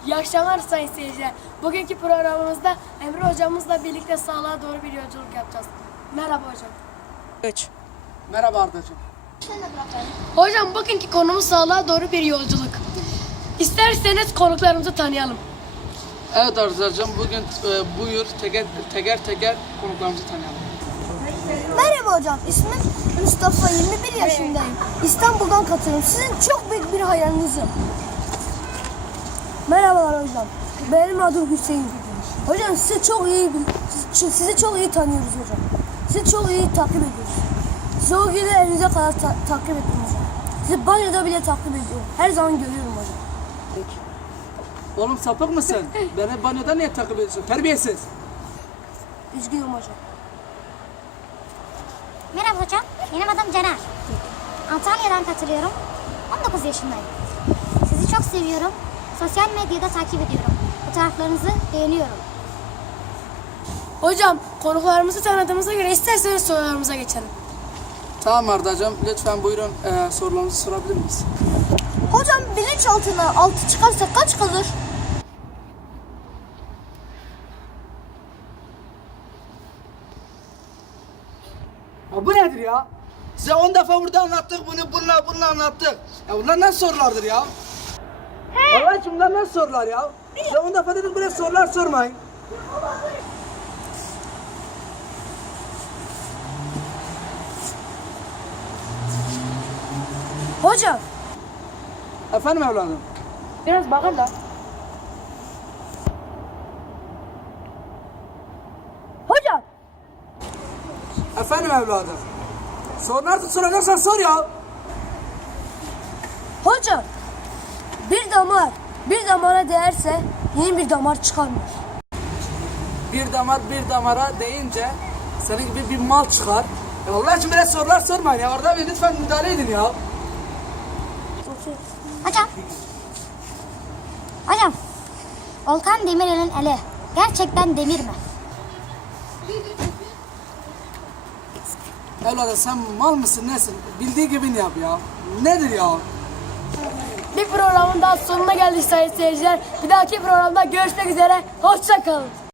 İyi akşamlar sayın seyirciler. Bugünkü programımızda Emre hocamızla birlikte sağlığa doğru bir yolculuk yapacağız. Merhaba hocam. 3. Merhaba Arda'cığım. Hocam bugünkü konumuz sağlığa doğru bir yolculuk. İsterseniz konuklarımızı tanıyalım. Evet Arda'cığım, bugün buyur teker konuklarımızı tanıyalım. Merhaba hocam, ismim Mustafa, 21 yaşındayım. İstanbul'dan katılıyorum. Sizin çok büyük bir hayranınızım. Merhabalar hocam, benim adım Hüseyin. Hocam sizi çok iyi tanıyoruz hocam. Sizi çok iyi takip ediyoruz. Sizi o günü elinize kadar takip ettim hocam. Sizi banyoda bile takip ediyorum. Her zaman görüyorum hocam. Oğlum sapık mısın? Beni banyoda niye takip ediyorsun? Terbiyesiz. Üzgünüm hocam. Merhaba hocam, benim adım Caner. Antalya'dan katılıyorum. 19 yaşındayım. Sizi çok seviyorum. Sosyal medyada takip ediyorum. Fotoğraflarınızı beğeniyorum. Hocam konuklarımızı tanıdığımıza göre isterseniz sorularımıza geçelim. Tamam Arda'cığım, lütfen buyurun sorularınızı sorabilir miyiz? Hocam bilinçaltına 6 çıkarsa kaç kalır? Ya bu nedir ya? Size 10 defa burada anlattık, bununla anlattık. Ya bunlar nasıl sorulardır ya? Allah için bunlar nasıl sorular ya? Size 10 defa dedik böyle sorular sormayın. Hocam. Efendim evladım? Biraz bakın da. Hocam. Efendim evladım? Soracaksan sor ya. Hocam. Bir damara değerse yeni bir damar çıkarmıyor. Bir damara deyince senin gibi bir mal çıkar. Ya Allah için böyle sorular sormayın ya. Orada bir lütfen müdahale edin ya. Hocam, Volkan Demirel'in eli gerçekten demir mi? Evladım sen mal mısın nesin? Bildiği gibi yap ya. Nedir ya? Bir programın daha sonuna geldik sayın seyirciler. Bir dahaki programda görüşmek üzere. Hoşça kalın.